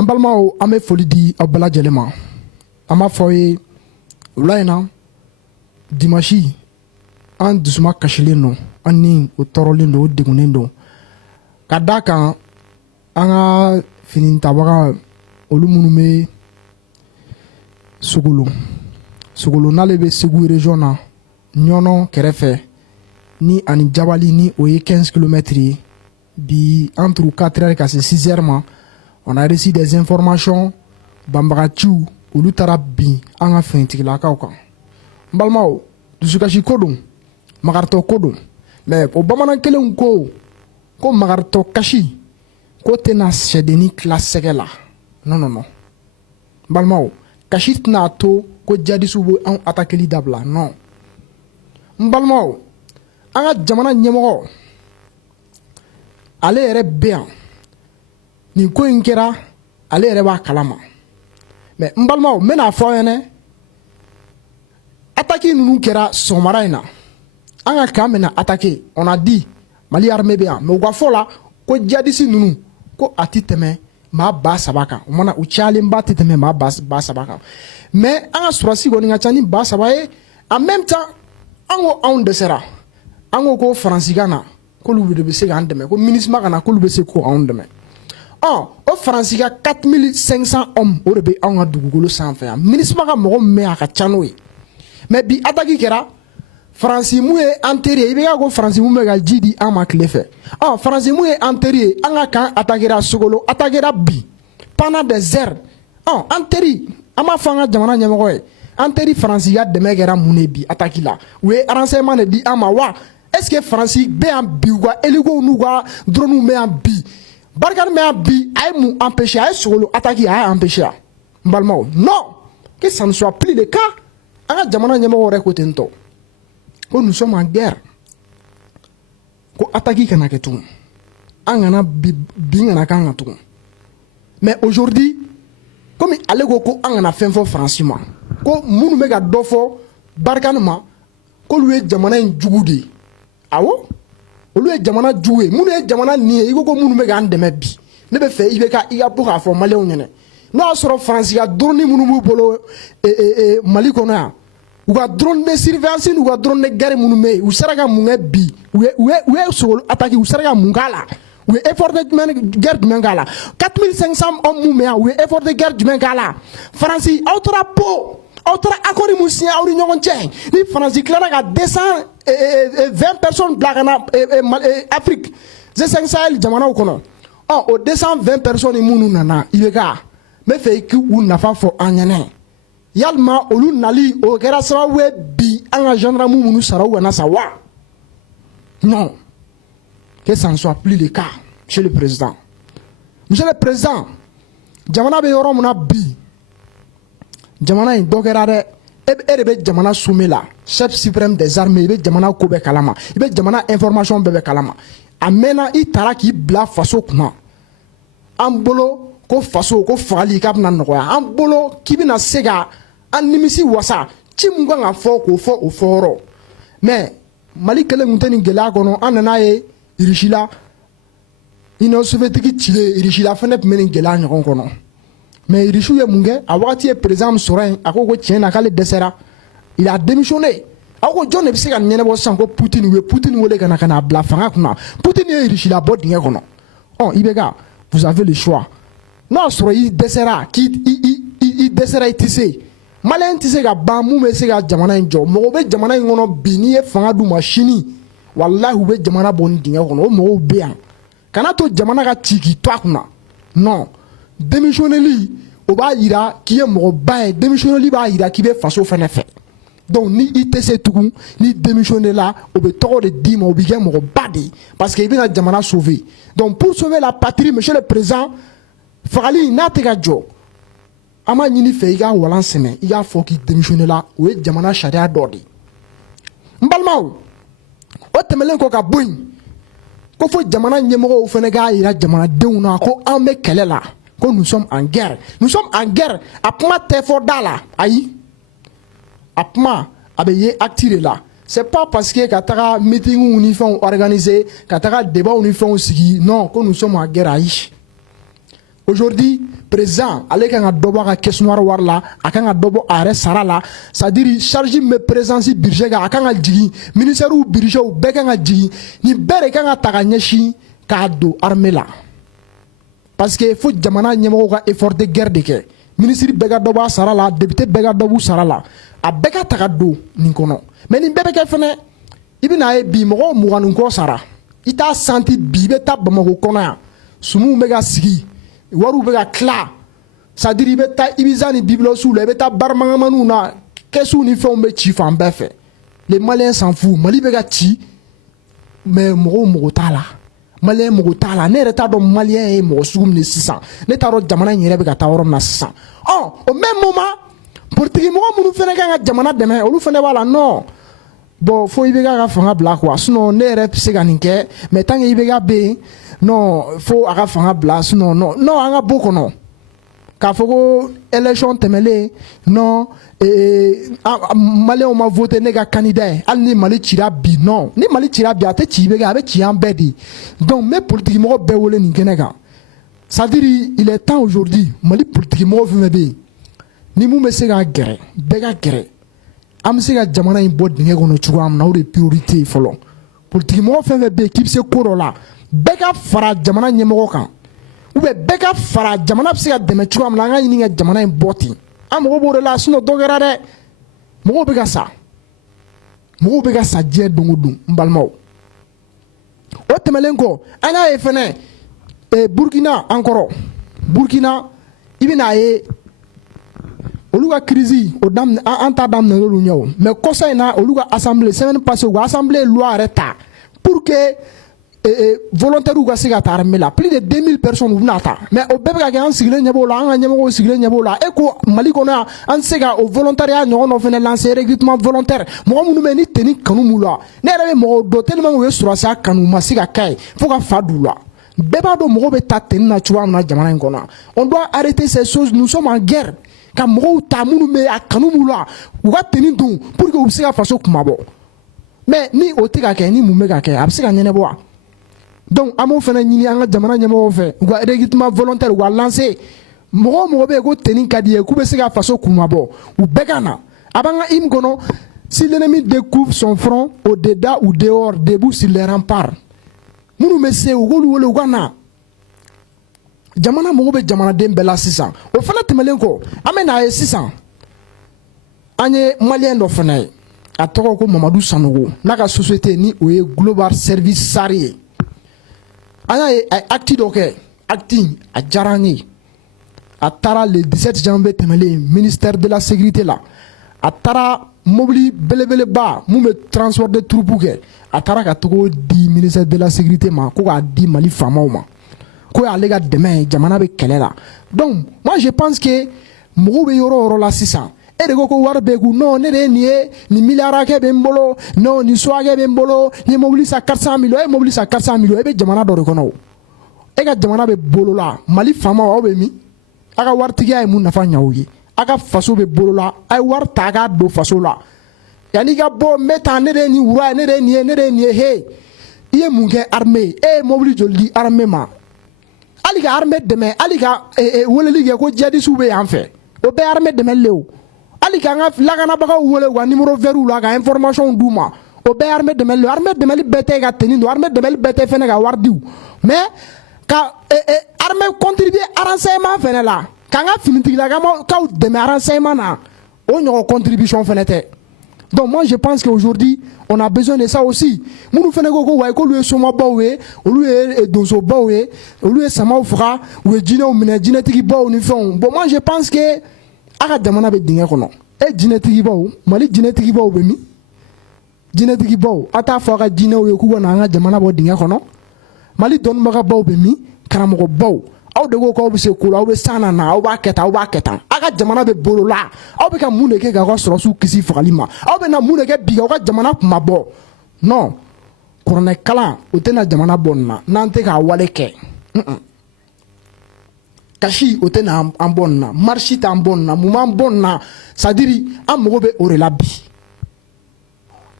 An balimaw an bɛ foli di aw bɛɛ lajɛlen ma. An b'a fɔ aw ye wula in na dimanche an dusuma kasilen don, an ni o tɔɔrɔlen don, o degunnen don. Ka d'a kan an ka fini tabaga olu minnu bɛ Sogolo n'ale bɛ Segu région na Ɲɔnɔ kɛrɛfɛ ni ani Jabali ni o ye 15 km ye. Bi entre 4h ka se 6h ma, on a reçu des informations banbagaciw olu taara bin an ka finitigilakaw kan. N balimaw dusukasi ko don, magaritɔ ko don, mais o bamanan kelenw ko magaritɔ kasi ko tɛna sɛdenni tila sɛgɛ la. Non. N balimaw kasi tɛna to ko jadisiw bɛ anw atakeli dabila. Non. N balimaw an ka jamana ɲɛmɔgɔ ale yɛrɛ bɛ yan nin ko in kɛra ale yɛrɛ b'a kalama. Mais n balimaw n bɛna fɔ aw ɲɛna attaque ninnu kɛra sɔgɔmada in na. An ka kan bɛna attaquer, on a dit Mali armée bɛ yan, mais u ka fɔ la ko jadisi ninnu ko a tɛ tɛmɛ maa 3,000 kan. O mana u cayalenba tɛ tɛmɛ maa 3,000 kan. Mais an ka sɔrɔsi kɔni ka ca ni 3,000 ye. En même temps an ko anw dɛsɛra. An ko Faransikan na k'olu de bɛ se k'an dɛmɛ, ko MINUSMA kana k'olu bɛ se ko anw dɛmɛ. O Faransikan 4500 hommes o de bɛ anw ka dugukolo sanfɛ yan. MINUSMA ka mɔgɔ min bɛ yan a ka ca n'o ye. Mais bi attaque kɛra Faransi mun ye an teri ye, i bɛ ka ko Faransi mun bɛ ka ji di an ma tile fɛ. Faransi mun ye an teri ye, an ka kan attaquera Sogolo, attaquera bi pendant des heures. An teri an b'a fɔ an ka jamana ɲɛmɔgɔ ye, an teri Faransi ka dɛmɛ kɛra mun ye bi attaque la. U ye renseignement de di an ma wa? Est-ce que Faransi bɛ yan bi, u ka hélico n'u ka drone bɛ yan bi, Barkhane bɛ yan bi, a ye mun empêcher, a ye Sogolo attaque a ye empêcher a? N balimaw non, que ça ne soit plus le cas. An ka jamana ɲɛmɔgɔ yɛrɛ ko ten tɔ ko nous sommes en guerre, ko attaque kana kɛ tugun, an kana bin kana k'an kan tugun. Mais aujourd'hui comme ale ko an kana fɛn fɔ Faransi ma, ko minnu bɛ ka dɔ fɔ Barkhane ma k'olu ye jamana in jugu de ye. Awɔ, olu ye jamana jugu ye. Minnu ye jamana nin ye, i ko minnu bɛ k'an dɛmɛ bi, ne bɛ fɛ i ka bɔ k'a fɔ maliyɛnw ɲɛna. N'o y'a sɔrɔ Faransi ka drone minnu b'u bolo Mali kɔnɔ yan, u ka drone de surveillance n'u ka drone de guerre minnu bɛ yen, u sera ka mun kɛ bi? U ye Sogolo attaque, u sera ka mun k'a la? U ye effort de guerre jumɛn k'a la? 4500 hommes mun bɛ yan, u ye effort de guerre jumɛn k'a la? Faransi aw taara aw taara accord mun signé aw ni ɲɔgɔn cɛ, ni Faransi tilara ka 220 personnes bila ka na Afrique G5 Sahel jamanaw kɔnɔ. O 220 personnes minnu nana IBK, n bɛ fɛ i k'u nafa fɔ an ɲɛna. Yalima olu nali o kɛra sababu ye bi an ka gendarme minnu sara u kana sa wa? Non, que ça ne soit plus le cas, Monsieur le Président. Monsieur le Président, jamana bɛ yɔrɔ min na bi, jamana in dɔ kɛra dɛ. E de bɛ jamana sommet la, chef suprême des armées, i bɛ jamana ko bɛɛ kalama, i bɛ jamana information bɛɛ kalama. A mɛnna i taara k'i bila faso kunna. An bolo ko faso ko fagali k'a bɛna nɔgɔya, an bolo k'i bɛna se ka an nimisi wasa, ci mun kan ka fɔ k'o fɔ o fɔyɔrɔ. Mais Mali kelen kun tɛ nin gɛlɛya kɔnɔ, an nan'a ye Russie la, Union soviétique cilen Russie la fɛnɛ tun bɛ nin gɛlɛya ɲɔgɔn kɔnɔ. Mais Russie ye mun kɛ? A wagati ye président sɔrɔ yen, a ko tiɲɛ na k'ale dɛsɛra, il a démissionné. A ko jɔn de bɛ se ka ɲɛnabɔ sisan ko Poutine, u ye Poutine wele ka n'a bila fanga kunna. Poutine ye Russie la bɔ dingɛ kɔnɔ. IBK, vous avez le choix. N'a sɔrɔ i dɛsɛra, i dɛsɛra i tɛ se, Maliyɛn tɛ se ka ban mun bɛ se ka jamana in jɔ. Mɔgɔw bɛ jamana in kɔnɔ bi, n'i ye fanga d'u ma sini, walahi u bɛ jamana bɔ nin dingɛ kɔnɔ. O mɔgɔw bɛ yan. Kana to jamana ka ci k'i to a kunna. Non, démissionneli o b'a yira k'i ye mɔgɔba ye. Démissionneli b'a yira k'i bɛ faso fɛnɛ fɛ. Donc ni i tɛ se tugun, ni démissionné la, o bɛ tɔgɔ de d'i ma, o bɛ kɛ mɔgɔba de ye, parce que i bɛna jamana sauver. Donc pour sauver la patrie, Monsieur le Président, fagali n'a tɛ ka jɔ, an b'a ɲini fɛ i ka walan sɛmɛ, i k'a fɔ k'i démissionné la, o ye jamana sariya dɔ de ye. N balimaw, o tɛmɛlen kɔ ka bɔ yen, ko fo jamana ɲɛmɔgɔw fɛnɛ k'a yira jamanadenw na ko an bɛ kɛlɛ la, ko nous sommes en guerre. Nous sommes en guerre. A kuma tɛ fɔ da la, ayi. A kuma a bɛ ye acte de la. C'est pas parce que ka taga meeting ni fɛnw organiser, ka taga débat ni fɛnw sigi, non, ko nous sommes en guerre, ayi. aujourd'hui président ale kan ka dɔ bɔ a ka caisse noire wari la a kan ka dɔ bɔ a yɛrɛ sara la c'est à dire charge min bɛ présence budget kan a kan ka jigin ministère budget bɛɛ kan ka jigin nin bɛɛ de kan ka ta ka ɲɛsin k'a don armée la parce que fo jamana ɲɛmɔgɔw ka effort de guerre de kɛ ministre bɛɛ ka dɔ bɔ a sara la député bɛɛ ka dɔ b'u sara la a bɛɛ ka ta ka don nin kɔnɔ mais nin bɛɛ bɛ kɛ fɛnɛ i bɛna ye bi mɔgɔw 20 kɔ sara i t'a santi bi i bɛ taa Bamakɔ kɔnɔ yan sumuw bɛ ka sigi wariw bɛ ka tila c'est à dire i bɛ taa Ibiza ni Byblos la i bɛ taa Baramangamaninw na kɛsiw ni fɛnw bɛ ci fan bɛɛ fɛ les Maliens s'en foutent Mali bɛ ka ci mais mɔgɔw mago t'a la Malien mago t'a la ne yɛrɛ t'a dɔn Malien ye mɔgɔ sugu min ye sisan ne t'a dɔn jamana in yɛrɛ bɛ ka taa yɔrɔ min na sisan au même moment politique mɔgɔ minnu fɛnɛ kan ka jamana dɛmɛ olu fɛnɛ b'a la non bon fo i bɛ ka fanga bila quoi sinon ne yɛrɛ bɛ se ka nin kɛ mais tant que i bɛ ka bɛ yen non fo a ka fanga bila sinon non an ka bɔ kɔnɔ k'a fɔ ko élection tɛmɛlen non Maliyɛnw ma voté ne ka candidat ye hali ni Mali cira bi non ni Mali cira bi a tɛ ci i bɛ kɛ a bɛ ci an bɛɛ de donc n bɛ politique mɔgɔ bɛɛ wele nin kɛnɛ kan c'est à dire il est temps aujourd'hui Mali politique mɔgɔ fɛn fɛn bɛ yen ni mun bɛ se ka gɛrɛ bɛɛ ka gɛrɛ an bɛ se ka jamana in bɔ dingɛ kɔnɔ cogoya min na o de ye priorité ye fɔlɔ politique mɔgɔ fɛn fɛn bɛ yen k'i bɛ se ko dɔ la bɛɛ ka fara jamana ɲɛmɔgɔ kan ou bien bɛɛ ka fara jamana bɛ se ka dɛmɛ cogoya min na an ka ɲini ka jamana in bɔ ten an mago b'o de la sinon dɔ kɛra dɛ mɔgɔw bɛ ka sa diɲɛ don o don n balimaw o tɛmɛnen kɔ an y'a ye fɛnɛ Burkina encore Burkina i bɛna ye olu ka crise o daminɛ an t'a daminɛ olu ɲɛ o mais kɔsa in na olu ka assemblée semaine passée u ka assemblée loi yɛrɛ ta pour que volontaires ka se ka taa armée la plus de 2000 personnes u bɛna ta mais o bɛɛ bɛ ka kɛ an sigilen ɲɛ b'o la an ka ɲɛmɔgɔw sigilen ɲɛ b'o la e ko Mali kɔnɔ yan an tɛ se ka o volontariat ɲɔgɔn dɔ fɛnɛ lancer recrutement volontaire mɔgɔ minnu bɛ yen ni tenue kanu b'u la ne yɛrɛ bɛ mɔgɔw dɔn tellement u ye sɔrɔsiya kanu u ma se ka k'a ye fo ka fa d'u la bɛɛ b'a dɔn mɔgɔw bɛ taa tenue na cogoya min na jamana in kɔnɔ on doit arrêter ces choses nous sommes en guerre ka mɔgɔw ta minnu bɛ a kanu b'u la u ka tenue don pour que u bɛ se ka faso kumabɔ mais ni o tɛ ka kɛ ni mun bɛ ka kɛ a bɛ se ka ɲɛnabɔ wa donc an b'o fana ɲini an ka jamana ɲɛmɔgɔw fɛ u ka recrutement volontaire u ka lancer mɔgɔ o mɔgɔ bɛ yen ko tenue ka di ye k'u bɛ se ka faso kumabɔ u bɛɛ ka na a b'an ka hymne kɔnɔ si l'ennemi découvre son front au dedans ou dehors debout sur les remparts minnu bɛ se u k'olu wele u ka na jamana mɔgɔw bɛ jamanaden bɛɛ la sisan o fana tɛmɛnen kɔ an bɛ n'a ye sisan an ye Maliyɛn dɔ fana ye a tɔgɔ ko Mamadu Sanogo n'a ka société ni o ye Global Service Sari ye an y'a ye a ye acte dɔ kɛ acte a diyara an ye a taara le 17 janvier tɛmɛlen ministère de la sécurité la a taara mobili belebeleba mun bɛ transport de troupe kɛ a taara ka togo di ministère de la sécurité ma ko k'a di Mali faamaw ma ko y'ale ka dɛmɛ ye jamana bɛ kɛlɛ la donc moi je pense que mɔgɔw bɛ yɔrɔ o yɔrɔ la sisan e de ko wari bɛ kun non ne de ye nin ye nin miliyari hakɛ bɛ n bolo non nin so hakɛ bɛ n bolo n ye mobili san 400 millions e ye mobili san 400 millions e bɛ jamana dɔ de kɔnɔ o e ka jamana bɛ bolo la Mali faamaw aw bɛ min a ka waritigiya ye mun nafa ɲɛ o ye a ka faso bɛ bolo la a ye wari ta a k'a don faso la yanni i ka bɔ n bɛ taa ne de ye nin wura ye ne de ye nin ye ne de ye nin ye he i ye mun kɛ armée ye e ye mobili joli di armée ma hali ka armée dɛmɛ hali ka weleli kɛ ko djihadistes bɛ yan fɛ o bɛɛ ye armée dɛmɛli le o hali k'an ka lakanabagaw wele u ka numéro vert la ka information d'u ma o bɛɛ ye armée dɛmɛli le armée dɛmɛli bɛɛ tɛ ka tenue don armée dɛmɛli bɛɛ tɛ fɛnɛ ka wari di mais ka armée contribuer renseignement fɛnɛ la k'an ka finitigilakaw dɛmɛ renseignement na o ɲɔgɔn contribution fɛnɛ tɛ donc moi je pense qu'aujourd'hui on a besoin de ça aussi minnu fɛnɛ ko wayi k'olu ye somabaw ye olu ye donsobaw ye olu ye samaw faga u ye jinɛw minɛ jinɛtigibaw ni fɛnw bon moi je pense que a ka jamana bɛ dingɛ kɔnɔ e jinɛtigibaw Mali jinɛtigibaw bɛ min jinɛtigibaw a t'a fɔ a ka jinɛw ye k'u ka na an ka jamana bɔ dingɛ kɔnɔ Mali dɔnnibagabaw bɛ min karamɔgɔbaw aw de ko k'aw bɛ se ko la aw bɛ san na aw b'a kɛ tan aw b'a kɛ tan a ka jamana bɛ bolo la aw bɛ ka mun de kɛ k'aw ka sɔrɔsiw kisi fagali ma aw bɛ na mun de kɛ bi k'aw ka jamana kumabɔ non kuranɛkalan o tɛna jamana bɔ nin na n'an tɛ k'a wale kɛ kasi o tɛna an bɔ nin na marche t'an bɔ nin na mun b'an bɔ nin na c'est à dire an mago bɛ o de la bi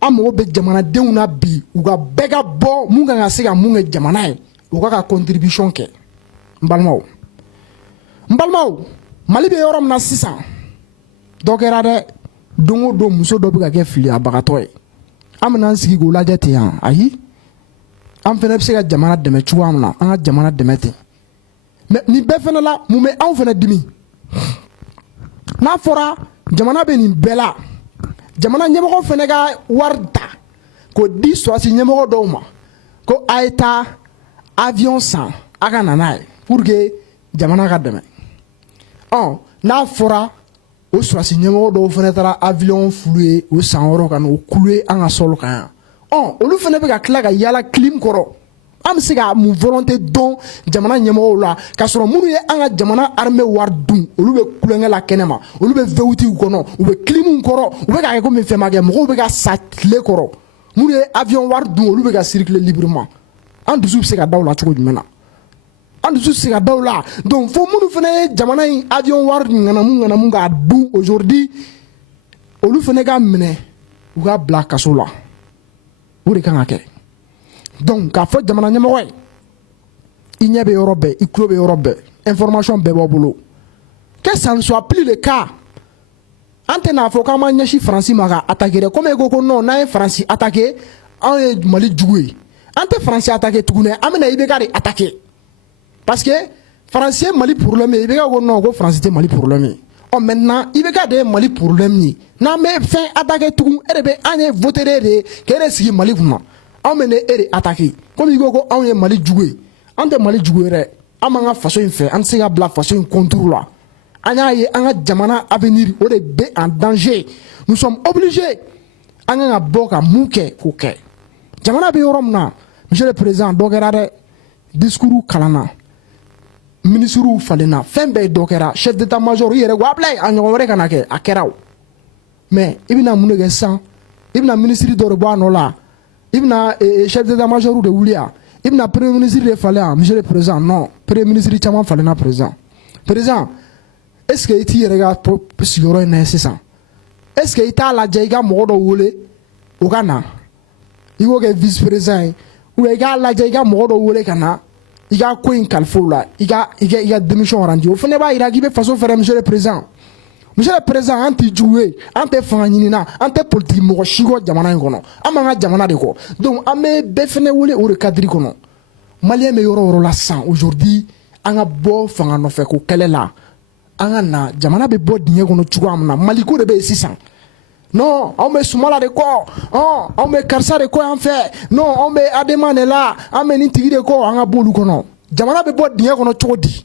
an mago bɛ jamanadenw na bi u ka bɛɛ ka bɔ mun kan ka se ka mun kɛ jamana ye u ka contribution kɛ n balimaw Mbalmao Mali be yorom na sisan dɔ kɛra dɛ don o don muso dɔ bɛ ka kɛ filiyabagatɔ ye an bɛna an sigi k'o lajɛ ten yan ayi an fɛnɛ bɛ se ka jamana dɛmɛ cogoya min na an ka jamana dɛmɛ ten mais nin bɛɛ fɛnɛ la mun bɛ anw fɛnɛ dimi n'a fɔra jamana bɛ nin bɛɛ la jamana ɲɛmɔgɔ fɛnɛ ka wari ta k'o di sɔrɔsi ɲɛmɔgɔ dɔw ma ko a ye taa avion san a ka na n'a ye pour que jamana ka dɛmɛ n'a fɔra o sɔrɔsi ɲɛmɔgɔ dɔw fɛnɛ taara avion fulu ye o san wɔɔrɔ ka n'o kulu ye an ka sɔlu kan yan olu fɛnɛ bɛ ka tila ka yaala clim kɔrɔ an bɛ se ka mun volonté dɔn jamana ɲɛmɔgɔw la k'a sɔrɔ minnu ye an ka jamana armée wari dun olu bɛ kulonkɛ la kɛnɛma olu bɛ VUT kɔnɔ u bɛ clim kɔrɔ u bɛ ka kɛ komi fɛn ma kɛ mɔgɔw bɛ ka sa tile kɔrɔ minnu ye avion wari dun olu bɛ ka circuler librement an dusu bɛ se ka da o la cogo jumɛn na an dusu se ka da o la donc fo minnu fana ye jamana in avion wari ŋanamu k'a dun aujourd'hui olu fana ka minɛ u ka bila kaso la o de kan ka kɛ donc k'a fɔ jamana ɲɛmɔgɔ ye i ɲɛ bɛ yɔrɔ bɛɛ i tulo bɛ yɔrɔ bɛɛ information bɛɛ b'aw bolo que ça ne soit plus le cas an tɛ n'a fɔ k'an ma ɲɛsin Faransi ma ka attaquer dɛ comme e ko non n'an ye Faransi attaquer anw ye Mali jugu ye an tɛ Faransi attaquer tuguni an bɛna IBK de attaquer parce que Faransi ye Mali problème ye IBK ko non ko Faransi tɛ Mali problème ye maintenant IBK de ye Mali problème ye n'an bɛ fɛn attaquer tugun e de bɛ an ye voté de ye k'e de sigi Mali kunna anw bɛ e de attaquer comme i ko ko anw ye Mali jugu ye an tɛ Mali jugu ye dɛ an b'an ka faso in fɛ an tɛ se ka bila faso in contour la an y'a ye an ka jamana avenir o de bɛ en danger nous sommes obligés an kan ka bɔ ka mun kɛ k'o kɛ jamana bɛ yɔrɔ min na monsieur le président dɔ kɛra dɛ discours kalanna ministres falenna fɛn bɛɛ dɔ kɛra chef d'état major i yɛrɛ ko a bila yen a ɲɔgɔn wɛrɛ kana kɛ a kɛra o mais i bɛna mun de kɛ sisan i bɛna ministre dɔ de bɔ a nɔ la i bɛna chef d'état major de wuli yan i bɛna premier ministre de falen yan monsieur le président non premier ministre caman falenna président est ce que i t'i yɛrɛ ka sigiyɔrɔ in na sisan est ce que i t'a lajɛ i ka mɔgɔ dɔ wele o ka na i k'o kɛ vice président ye ou bien i k'a lajɛ i ka mɔgɔ dɔ wele ka na i ka ko in kalifa o la i ka démission randi o fana b'a jira k'i bɛ faso fɛrɛ monsieur le président an t'i jugu ye an tɛ fanga ɲinina an tɛ politique mɔgɔ si kɔ jamana in kɔnɔ an b'an ka jamana de kɔ donc an bɛ bɛɛ fana wele o de cadre kɔnɔ maliyɛn bɛ yɔrɔ o yɔrɔ la sisan aujourd'hui an ka bɔ fanga nɔfɛ ko kɛlɛ la an ka na jamana bɛ bɔ dingɛ kɔnɔ cogoya min na maliko de bɛ yen sisan non anw bɛ Sumala de kɔ anw bɛ karisa de kɔ yan fɛ non anw bɛ Adama de la an bɛ nin tigi de kɔ an ka bɔ olu kɔnɔ jamana bɛ bɔ dingɛ kɔnɔ cogo di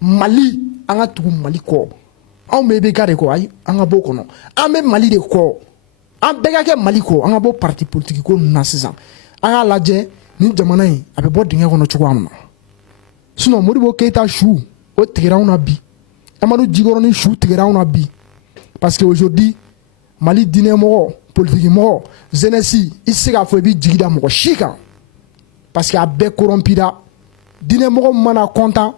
Mali an ka tugu Mali kɔ anw bɛ IBK de kɔ ayi an ka bɔ o kɔnɔ an bɛ Mali de kɔ an bɛɛ ka kɛ Mali kɔ an ka bɔ parti politique ko ninnu na sisan an k'a lajɛ nin jamana in a bɛ bɔ dingɛ kɔnɔ cogoya min na sinon Modibo Keyita su o tigɛra anw na bi Amadu Jikɔrɔni su tigɛra anw na bi parce que aujourd'hui Mali diinɛmɔgɔ politique mɔgɔ jeunesse i tɛ se k'a fɔ i bɛ jigi da mɔgɔ si kan parce que a bɛɛ corrompira diinɛmɔgɔ mana content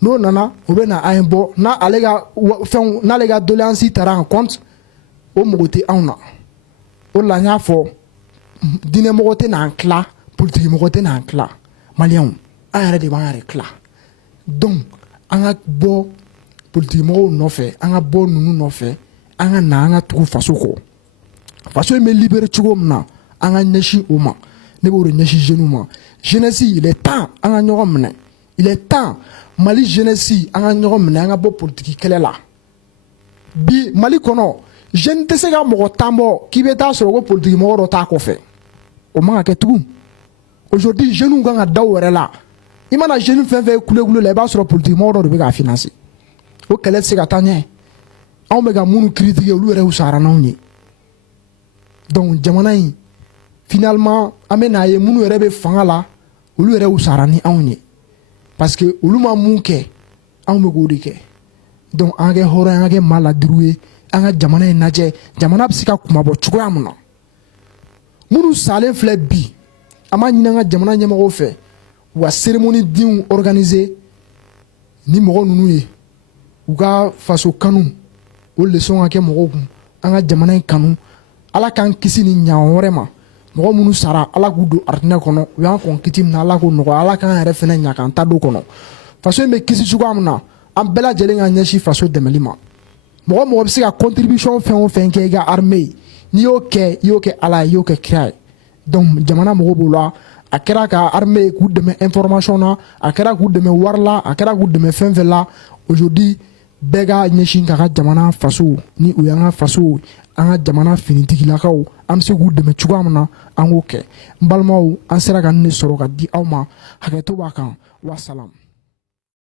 n'o nana o bɛ na an ye bɔ n'ale ka fɛnw n'ale ka doléance taara en compte o mago tɛ anw na o la n y'a fɔ diinɛmɔgɔ tɛ n'an tila politique mɔgɔ tɛ n'an tila maliyɛnw an yɛrɛ de b'an yɛrɛ tila donc an ka bɔ politique mɔgɔw nɔfɛ an ka bɔ ninnu nɔfɛ an ka na an ka tugu faso kɔ faso in bɛ libéré cogo min na an ka ɲɛsin o ma ne b'o de ɲɛsin jeunes ma jeunesse il est temps an ka ɲɔgɔn minɛ il est temps Mali jeunesse an ka ɲɔgɔn minɛ an ka bɔ politique kɛlɛ la bi Mali kɔnɔ jeune tɛ se ka mɔgɔ tan bɔ k'i bɛ taa sɔrɔ ko politique mɔgɔ dɔ t'a kɔfɛ o man ka kɛ tugun aujourd'hui jeunes kan ka da o yɛrɛ la i mana jeune fɛn fɛn kule la i b'a sɔrɔ politique mɔgɔ dɔ de bɛ k'a financer o kɛlɛ tɛ se ka taa ɲɛ anw bɛ ka minnu critiquer olu yɛrɛ wusara n'anw ye donc jamana in finalement an bɛ n'a ye minnu yɛrɛ bɛ fanga la olu yɛrɛ wusara ni anw ye parce que olu ma mun kɛ anw bɛ k'o de kɛ donc an ka kɛ hɔrɔn ye an ka kɛ maa ladiriw ye an ka jamana in lajɛ jamana bɛ se ka kumabɔ cogoya min na minnu salen filɛ bi an b'a ɲini an ka jamana ɲɛmɔgɔw fɛ u ka cérémonie denw organiser ni mɔgɔ ninnu ye u ka faso kanu o leçon ka kɛ mɔgɔw kun an ka jamana in kanu ala k'an kisi ni ɲaman wɛrɛ ma mɔgɔ minnu sara ala k'u don aridinɛ kɔnɔ u y'an kɔn kiti min na ala k'o nɔgɔya ala k'an yɛrɛ fɛnɛ ɲa k'an ta don kɔnɔ faso in bɛ kisi cogoya min na an bɛɛ lajɛlen ka ɲɛsin faso dɛmɛli ma mɔgɔ mɔgɔ bɛ se ka contribution fɛn o fɛn kɛ i ka armée ye n'i y'o kɛ Ala ye i y'o kɛ kira ye donc jamana mɔgɔw b'o la a kɛra ka armée ye k'u dɛmɛ information na a kɛra k'u dɛmɛ wari la a kɛra k'u dɛmɛ fɛn fɛn la aujourd'hui bɛɛ ka ɲɛsin ka ka jamana faso ni o y'an ka faso an ka jamana finitigilakaw an bɛ se k'u dɛmɛ cogoya min na an k'o kɛ n balimaw an sera ka nin de sɔrɔ ka di aw ma hakɛto b'a kan wa salam